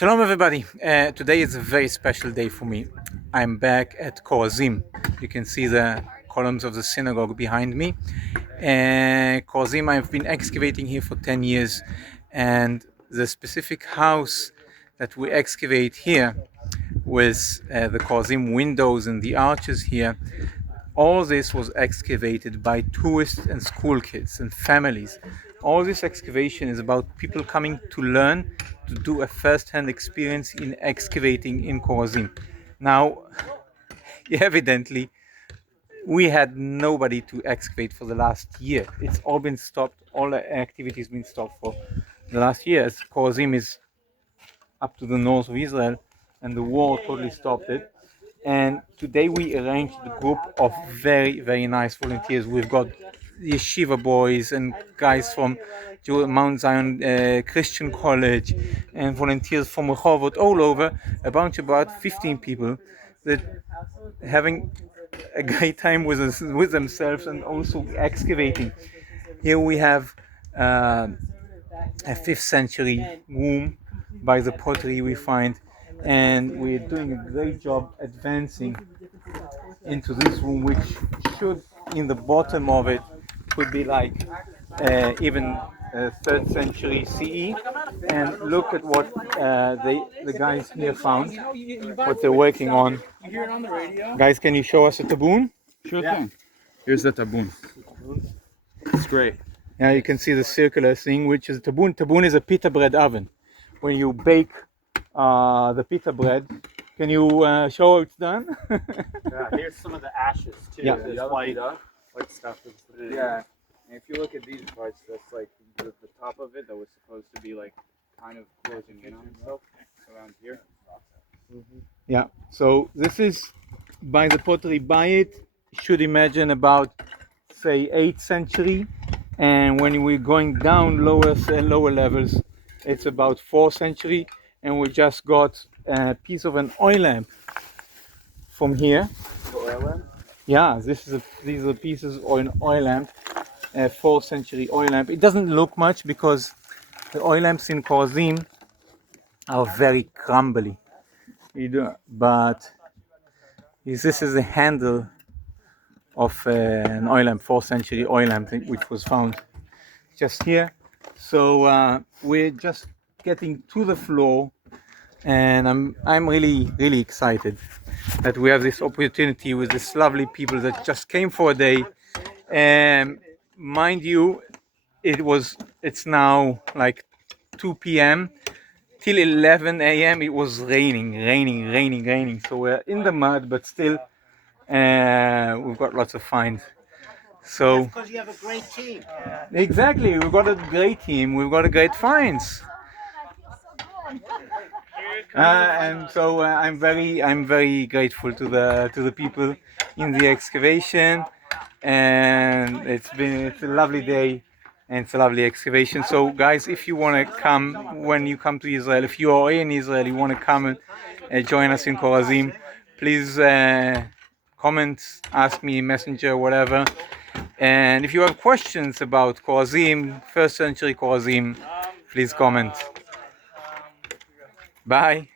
Shalom everybody. Today is a very special day for me. I'm back at Korazim. You can see the columns of the synagogue behind me. Korazim, I've been excavating here for 10 years, and the specific house that we excavate here with the Korazim windows and the arches here, all this was excavated by tourists and school kids and families. All this excavation is about people coming to learn, to do a first-hand experience in excavating in Korazim. Now, evidently, we had nobody to excavate for the last year. It's all been stopped. All the activities been stopped for the last year. As Korazim is up to the north of Israel, and the war totally stopped it. And today we arranged a group of very, very nice volunteers. We've got yeshiva boys and guys from Mount Zion Christian College and volunteers from Rehovot all over, about 15 people that having a great time with themselves and also excavating. Here we have a 5th century room by the pottery we find, and we're doing a great job advancing into this room, which should, in the bottom of it, could be like even 3rd century CE. And look at what the guys here found, what they're working on. Guys, can you show us a tabboon? Sure thing. Here's the tabboon. It's great. Yeah, you can see the circular thing, which is a tabboon. Tabboon is a pita bread oven. When you bake the pita bread, can you show how it's done? Yeah, here's some of the ashes too. Yeah. This white stuff. Yeah. And if you look at these parts, that's like the top of it that was supposed to be like kind of closing in on itself around here. Yeah. So this is by the pottery by it. Should imagine about say 8th century, and when we're going down lower levels, it's about 4th century. And we just got a piece of an oil lamp from here. The oil lamp? Yeah, these are pieces of an oil lamp, a 4th century oil lamp. It doesn't look much because the oil lamps in Korazim are very crumbly. But this is the handle of an oil lamp, 4th century oil lamp, which was found just here. So we're just getting to the floor, and I'm really excited that we have this opportunity with these lovely people that just came for a day. And mind you, it's now like 2 p.m. till 11 a.m. it was raining. So we're in the mud, but still we've got lots of finds. So because you have a great team. exactly, we've got a great team, we've got a great finds. And so I'm very grateful to the people in the excavation, and it's a lovely day and it's a lovely excavation. So guys, if you want to come, when you come to Israel, if you are in Israel, you want to come and join us in Korazim, please comment, ask me, messenger, whatever. And if you have questions about Korazim, 1st century Korazim, please comment. Bye.